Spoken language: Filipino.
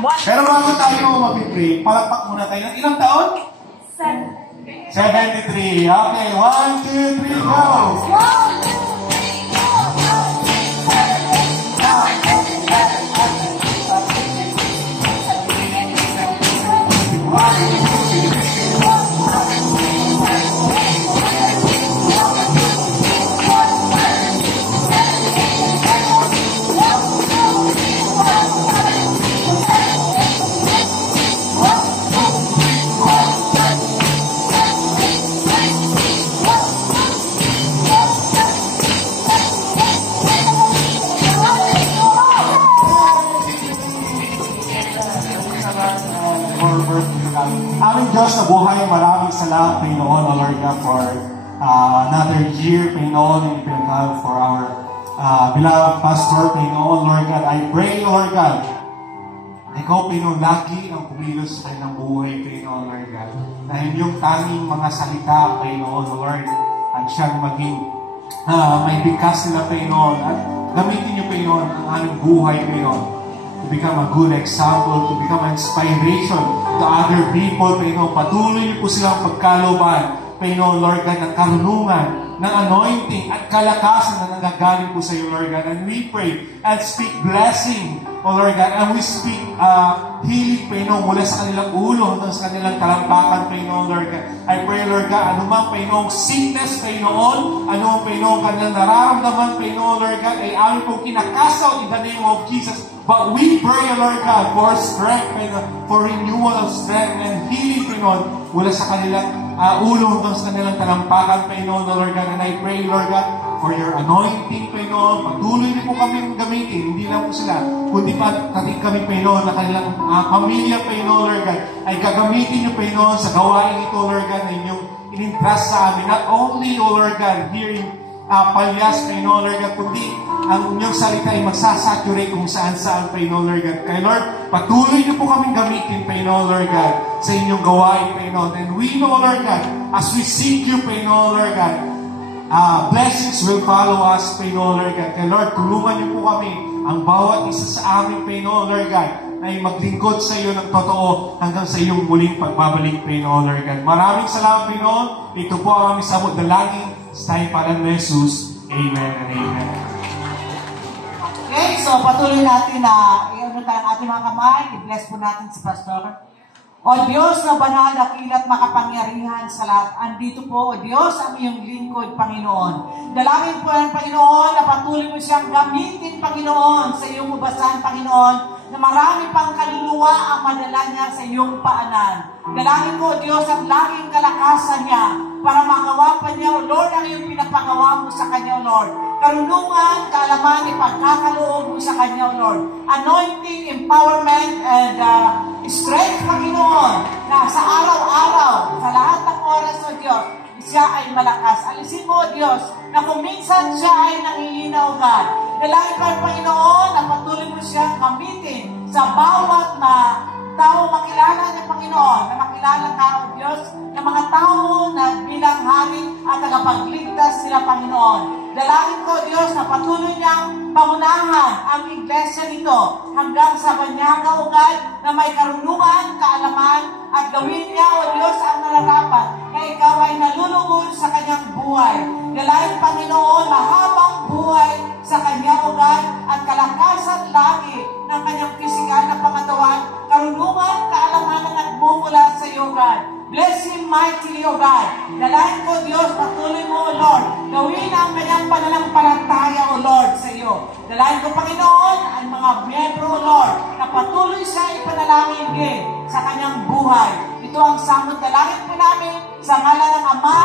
Pero bago tayo mag-pray, palakpak muna tayo ng ilang taon? 73. Okay, 1, 2, 3, go! Aming Diyos na buhay, maraming salamat, Panginoon, O Lord God, for another year, Panginoon, and for our beloved pastor, Panginoon, Lord God. I pray, Lord God, Ikaw, Panginoon, lagi ang pumilos sa kanilang buhay, Panginoon, Lord God. Dahil yung tanging mga salita, Panginoon, Lord, ang siyang maging may bikas nila, Panginoon, at gamitin niyo, Panginoon, ang aming buhay, Panginoon, to become a good example, to become an inspiration to other people, Panginoon. Patuloy niyo po silang pagkalooban, Panginoon, Lord God, ng karunungan, ng anointing at kalakasan na nanggagaling po sa iyo, Lord God. And we pray and speak blessing, O Lord God, and we speak healing, Panginoon, mula sa kanilang ulo hanggang sa kanilang talampakan, Panginoon, Lord God. I pray, Lord God, anumang, Panginoon, sickness, Panginoon, anumang, Panginoon, kanilang nararamdaman, Panginoon, Lord God, ay aming pong kinakasaw in the name of Jesus. But we pray, Lord God, for strength, for renewal of strength and healing, Panginoon, mula sa kanilang ulo hanggang sa kanilang talampakan, Panginoon, Lord God. And I pray, Lord God, for your anointing, Panginoon. Patuloy niyo po kami gamitin, hindi lang po sila, kundi pati kami, Panginoon, na kanilang pamilya, Panginoon, Lord God, ay gagamitin niyo, Panginoon, sa gawain ito, Lord God, na inyong in-entrust sa amin. Not only, O Lord God, here in Palyas, Panginoon, Lord God, kundi ang inyong salita ay magsasaturate kung saan-saan, Panginoon, Lord God. Kaya, Lord, patuloy niyo po kaming gamitin, Panginoon, Lord God, sa inyong gawain, Panginoon. And we know, Lord God, as we seek you, Panginoon, Lord God, blessings will follow us, Panginoon, Lord God. Kaya, Lord, tulungan niyo po kami, ang bawat isa sa amin, Panginoon, Lord God, ay maglingkod sa iyo ng totoo hanggang sa iyong muling pagbabalik, Panginoon, Lord God. Maraming salamat, Panginoon. Ito po ang aming sabot na laging sa tayo pa ng Jesus. Amen and amen. Okay, so patuloy natin na i-ano tayo ang ating mga kamay. I-bless po natin si Pastor. O Diyos na banal, dakila at makapangyarihan sa lahat. Andito po, O Diyos, ang iyong lingkod, Panginoon. Dalangin po yan, Panginoon, na patuloy mo siyang gamitin, Panginoon, sa iyong ubasan, Panginoon, na marami pang kaluluwa ang madala niya sa iyong paanan. Dalangin mo, O Diyos, ang laging kalakasan niya para magawa pa niya, O Lord, ang iyong pinapagawa mo sa kanya, O Lord. Karunungan, kaalaman, ipagkakaloob mo sa kanya, O Lord. Anointing, empowerment, and strength, Panginoon, na sa araw-araw, sa lahat ng oras, O Diyos, siya ay malakas. Alisin mo, O Diyos, na kung minsan siya ay nangihina, O God. Dalangin pa, Panginoon, na patuloy mo siyang gamitin sa bawat tao makilala niya, Panginoon, na makilala ka, O Diyos, ng mga tao na bilang hari at tagapagligtas sila, Panginoon. Dalangin ko, Diyos, na patuloy niyang pangunahan ang iglesia nito hanggang sa banyaga, O God, na may karunungan, kaalaman, at gawin niya, O Diyos, ang nararapat na ikaw ay nalulugod sa kanyang buhay. Dalangin, Panginoon, mahabang buhay sa kanya, O God, at kalakasan lagi ng kanyang pisikal na pangatawan, karunungan, kaalaman na nagmumula sa iyo, God. Bless him mightily, O God. Dalangin ko, Diyos, patuloy mo, O Lord. Gawin ang kanyang pananampalataya, O Lord, sa iyo. Dalangin ko, Panginoon, ang mga miyembro, O Lord, na patuloy siya ipanalangin sa kanyang buhay. Ito ang samot dalangin po namin sa ngalan ng Ama,